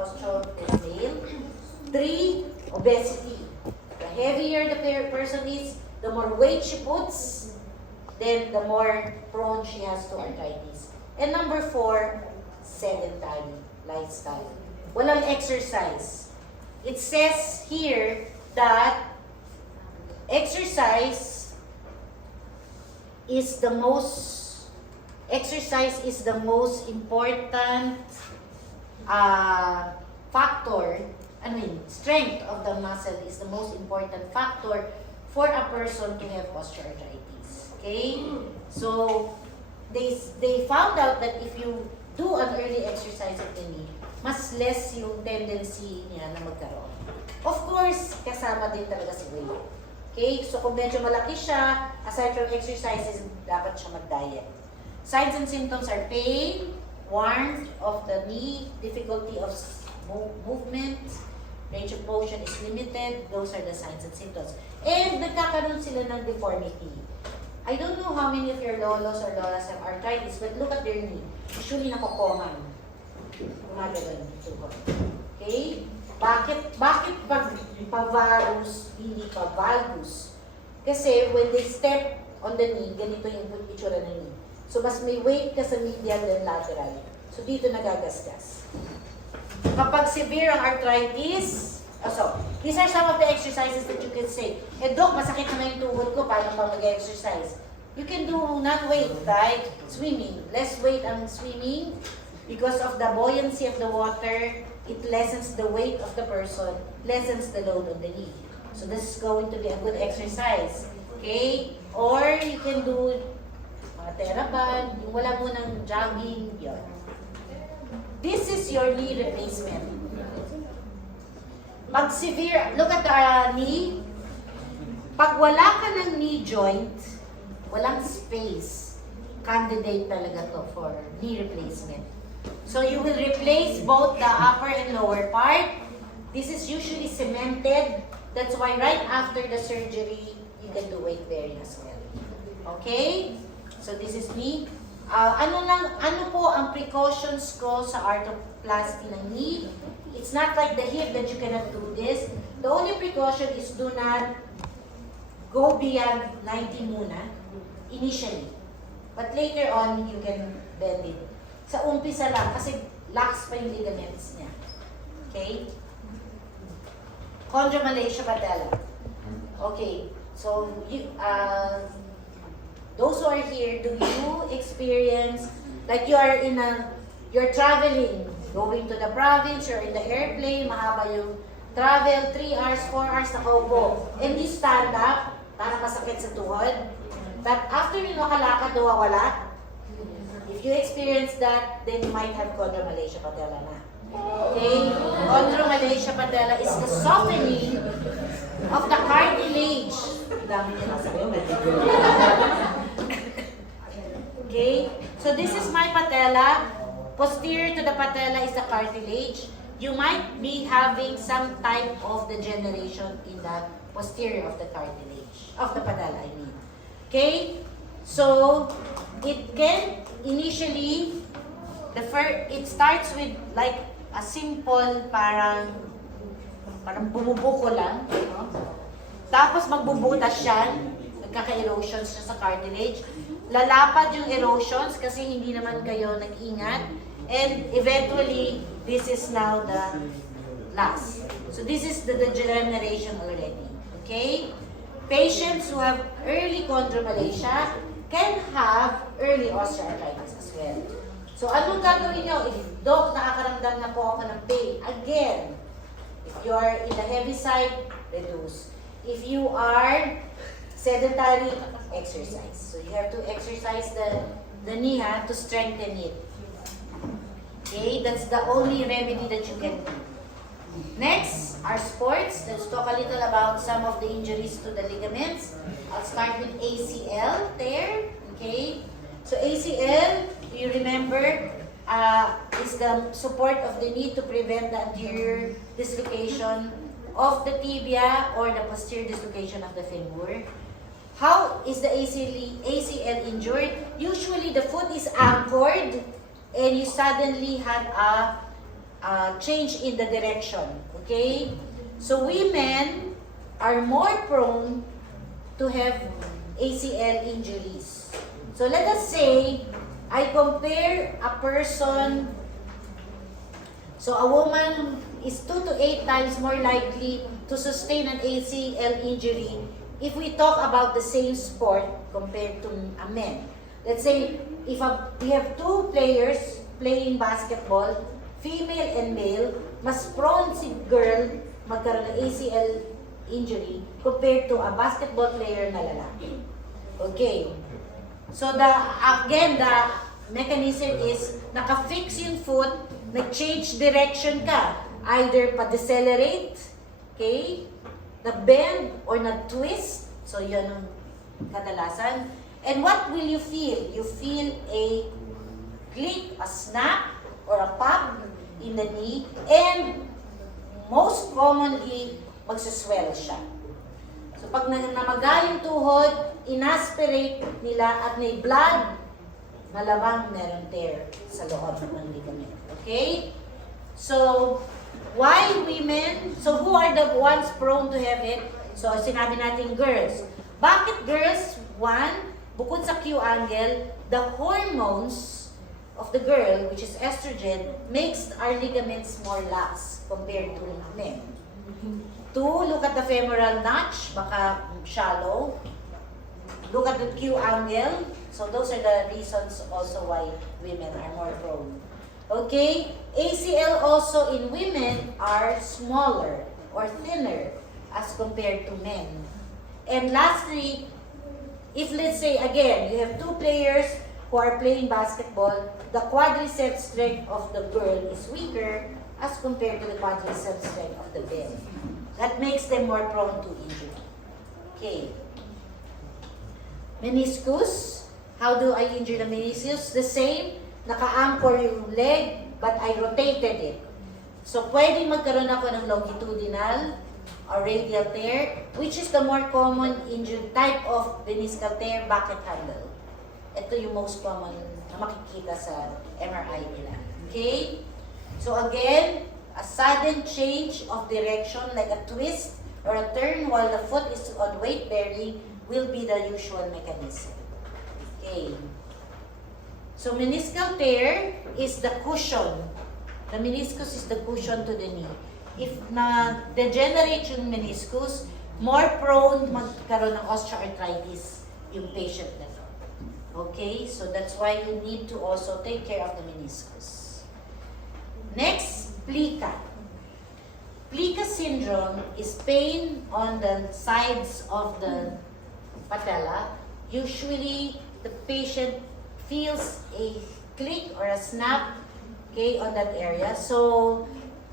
posture is male. 3, obesity. The heavier the person is, the more weight she puts, then the more prone she has to arthritis. And number 4, sedentary lifestyle. Walang exercise. It says here that exercise is the most important factor. Strength of the muscle is the most important factor for a person to have osteoarthritis. Okay? So, they found out that if you do an early exercise of the knee, mas less yung tendency niya na magkaroon. Of course, kasama din talaga si weight. Okay? So, kung medyo malaki siya, aside from exercises, dapat siya mag-diet. Signs and symptoms are pain, warmth of the knee, difficulty of movement, range of motion is limited. Those are the signs and symptoms. And nagkakaroon sila ng deformity. I don't know how many of your lolos or lolas have arthritis, but look at their knee. Usually nakokoman. Gumagano'n yung tuhod. Okay? Bakit pag pa-varus, hindi pa valgus? Kasi when they step on the knee, ganito yung itsura ng knee. So, mas may weight ka sa medial than lateral. So, dito nagagasgas. Kapag severe ang arthritis, these are some of the exercises that you can say. Dok, masakit na yung tuhod ko, paano pa mag-exercise? You can do non-weight, right? Swimming. Less weight ang swimming because of the buoyancy of the water. It lessens the weight of the person, lessens the load on the knee. So, this is going to be a good exercise. Okay? Or you can do TheraBand, yung wala mo ng jogging, yun. This is your knee replacement. Pag severe, look at the knee. Pag wala ka ng knee joint, walang space, candidate talaga to for knee replacement. So you will replace both the upper and lower part. This is usually cemented. That's why right after the surgery, you can do weight bearing as well. Okay? So this is me. Ano po ang precautions ko sa arthroplasty ng knee? It's not like the hip that you cannot do this. The only precaution is do not go beyond 90 muna, initially. But later on, you can bend it. Sa umpisa lang, kasi lax pa yung ligaments niya. Okay? Chondromalacia patella. Okay. So, those who are here, do you experience, like you're traveling, going to the province, you're in the airplane, mahaba yung travel, 3 hours, 4 hours, nakaupo, and you stand up, para masakit sa tuhod, that after you nakalakad, nawawala? If you experience that, then you might have chondromalacia patella na. Okay? Chondromalacia patella is the softening of the cartilage. Dami niya nasabi. Okay? So this is my patella. Posterior to the patella is the cartilage. You might be having some type of degeneration in the posterior of the cartilage, of the patella, I mean. Okay? So, it can initially, it starts with like a simple parang bumubuko lang. No? Tapos magbubutas siya, nagkaka-erosions siya sa cartilage. Lalapad yung erosions kasi hindi naman kayo nag-ingat. And eventually, this is now the last. So this is the degeneration already. Okay? Patients who have early chondromalacia can have early osteoarthritis as well. So anong gagawin nyo? If, Doc, nakakaramdam na po ako ng pain. Again, if you are in the heavy side, reduce. If you are sedentary, exercise. So you have to exercise the knee to strengthen it. Okay, that's the only remedy that you can do. Next, our sports. Let's talk a little about some of the injuries to the ligaments. I'll start with ACL tear. Okay, so ACL, you remember, is the support of the knee to prevent the anterior dislocation of the tibia or the posterior dislocation of the femur. How is the ACL injured? Usually the foot is anchored and you suddenly had a change in the direction. Okay? So women are more prone to have ACL injuries. So let us say, I compare a person, so a woman is 2 to 8 times more likely to sustain an ACL injury if we talk about the same sport compared to a man. Let's say, if we have 2 players playing basketball, female and male, mas prone si girl magkaroon ng ACL injury compared to a basketball player na lalaki. Okay. So the mechanism is naka-fix yung foot, nag-change direction ka. Either pa-decelerate, okay, na-bend or na-twist. So yun ang kadalasan. And what will you feel? You feel a click, a snap, or a pop in the knee, and most commonly, magsaswell siya. So pag namaga yung tuhod, inaspirate nila at may blood, malamang meron tear sa loob ng ligament. Okay? So, why women? So, who are the ones prone to have it? So, sinabi natin girls. Bakit girls? One, bukod sa Q angle, the hormones of the girl, which is estrogen, makes our ligaments more lax compared to men. Two, look at the femoral notch, baka shallow. Look at the Q angle. So those are the reasons also why women are more prone. Okay, ACL also in women are smaller or thinner as compared to men. And lastly, if let's say again, you have 2 players who are playing basketball, the quadriceps strength of the girl is weaker as compared to the quadriceps strength of the male. That makes them more prone to injury. Okay. Meniscus. How do I injure the meniscus? The same. Naka-anchor yung leg, but I rotated it. So, pwedeng magkaroon ako ng longitudinal or radial tear, which is the more common injury type of meniscal tear, bucket handle. Ito yung most common na makikita sa MRI nila. Okay? So, again, a sudden change of direction like a twist or a turn while the foot is on weight bearing will be the usual mechanism. Okay. So meniscal tear is the cushion. The meniscus is the cushion to the knee. If na-degenerate yung meniscus, more prone magkaroon ng osteoarthritis yung patient na to. Okay? So that's why you need to also take care of the meniscus. Next, plica. Plica syndrome is pain on the sides of the patella. Usually, the patient feels a click or a snap, okay, on that area. So,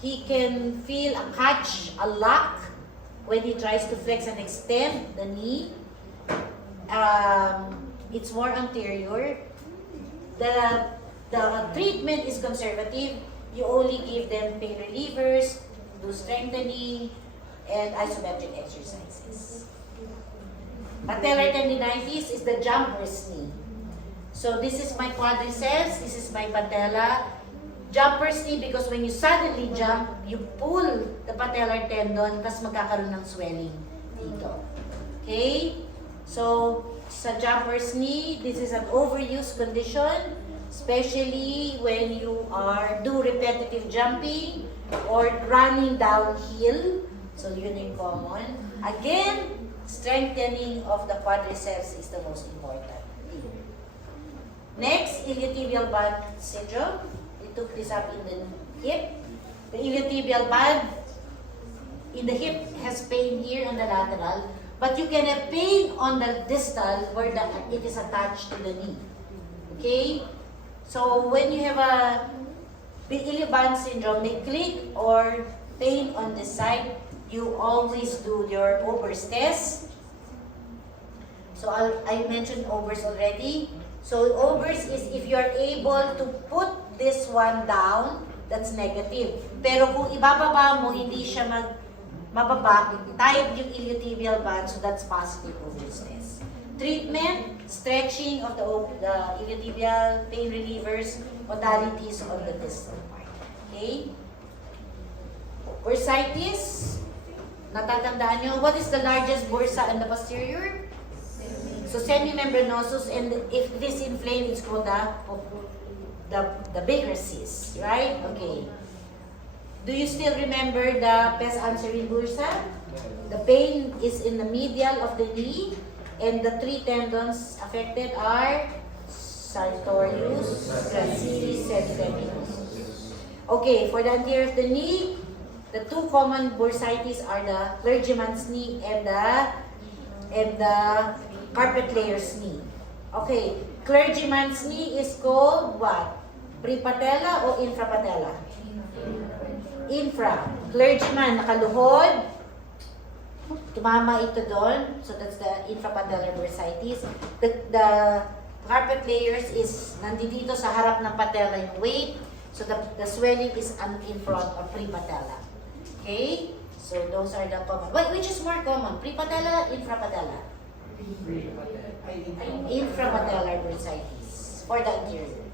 he can feel a catch, a lock, when he tries to flex and extend the knee. It's more anterior. The treatment is conservative. You only give them pain relievers, do strengthening, and isometric exercises. Patellar tendinitis is the jumper's knee. So this is my quadriceps, this is my patella. Jumper's knee because when you suddenly jump, you pull the patellar tendon, tas magkakaroon ng swelling dito. Okay? So, sa jumper's knee, this is an overuse condition, especially when you do repetitive jumping or running downhill. So, yun yung common. Again, strengthening of the quadriceps is the most important. Next, iliotibial band syndrome. We took this up in the hip. The iliotibial band in the hip has pain here on the lateral, but you can have pain on the distal where it is attached to the knee. Okay? So, when you have a iliotibial syndrome, may click or pain on the side, you always do your Ober's test. So, I mentioned Ober's already. So, Ober's is if you're able to put this one down, that's negative. Pero kung ibababa mo, hindi siya mababa, tight yung iliotibial band, so that's positive Ober's test. Treatment, stretching of the iliotibial, pain relievers, modalities on the distal part. Okay? Bursitis. Natatandaan nyo, what is the largest bursa in the posterior? So semimembranosus, and if this inflamed, it's called the bigger cyst, right? Okay. Do you still remember the pes answering bursa? The pain is in the medial of the knee, and the three tendons affected are sartorius, gracilis, semimembranous. Okay, for the anterior of the knee, the two common bursitis are the clergyman's knee and the carpet layer's knee. Okay, clergyman's knee is called what? Prepatella o infrapatella? Infra. Clergyman, nakaluhod. Tumama ito doon. So that's the infrapatellar bursitis. The carpet layers is nandito sa harap ng patella yung weight. So the swelling is in front of prepatella. Okay? So those are the common. Which is more common? Prepatella, infrapatella? Infrapatellar bursitis for the anterior.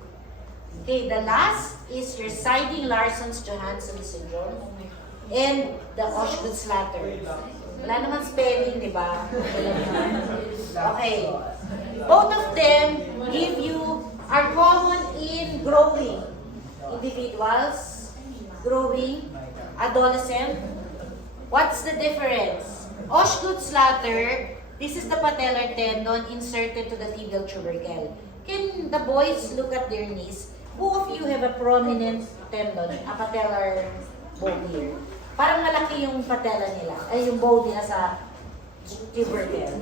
Okay, the last is your siding Larsson-Johansson syndrome and the Osgood-Schlatter. Wala naman spelling, di ba? Okay. Both of them are common in growing individuals, growing adolescent. What's the difference? Osgood-Schlatter, this is the patellar tendon inserted to the tibial tubercle. Can the boys look at their knees? Who of you have a prominent tendon, a patellar bone here? Parang malaki yung patella nila, ay yung bone nila sa tubercle.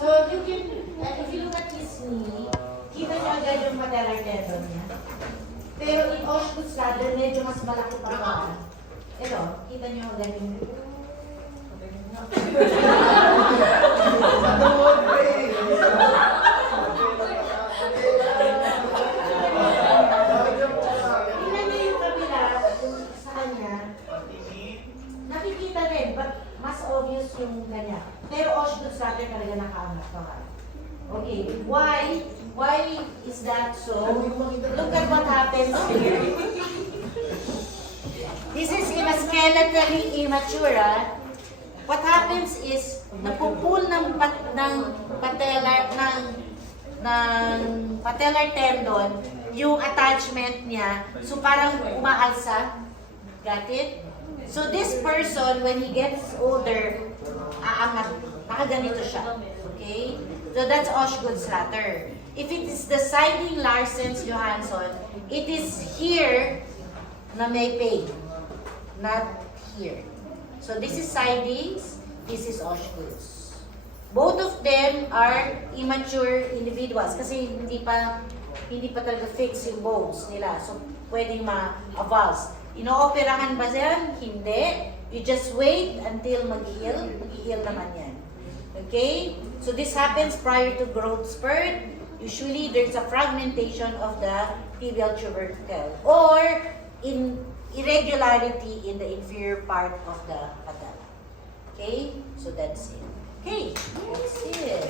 So if you look at his knee, kita niya agad yung patellar tendon niya. Pero in Osgood-Schlatter, medyo mas malaki pa ba? Ito, kita niyo agad yung... Tingnan niyo yung kabila, yung sa kanya. Nakikita rin, but mas obvious yung kanya. Pero Osgood-Schlatter talaga nakaangat pa. Okay, why is that so? Look at what happens here. This is in a skeletally immature. What happens is napupul ng patellar tendon yung attachment niya. So parang umaalsa. Got it? So this person, when he gets older, aangat. Nakaganito siya. Okay? So that's Osgood-Schlatter. If it is the siding Larsson-Johansson, it is here na may pain, not here. So this is sidings, this is Osgood's. Both of them are immature individuals kasi hindi pa talaga fix yung bones nila. So pwedeng ma-avulse. Ino-operahan ba yan? Hindi. You just wait until mag-heal. Mag-heal naman yan. Okay? So this happens prior to growth spurt. Usually, there's a fragmentation of the tibial tubercle or in irregularity in the inferior part of the patella. Okay? So that's it. Okay, that's it.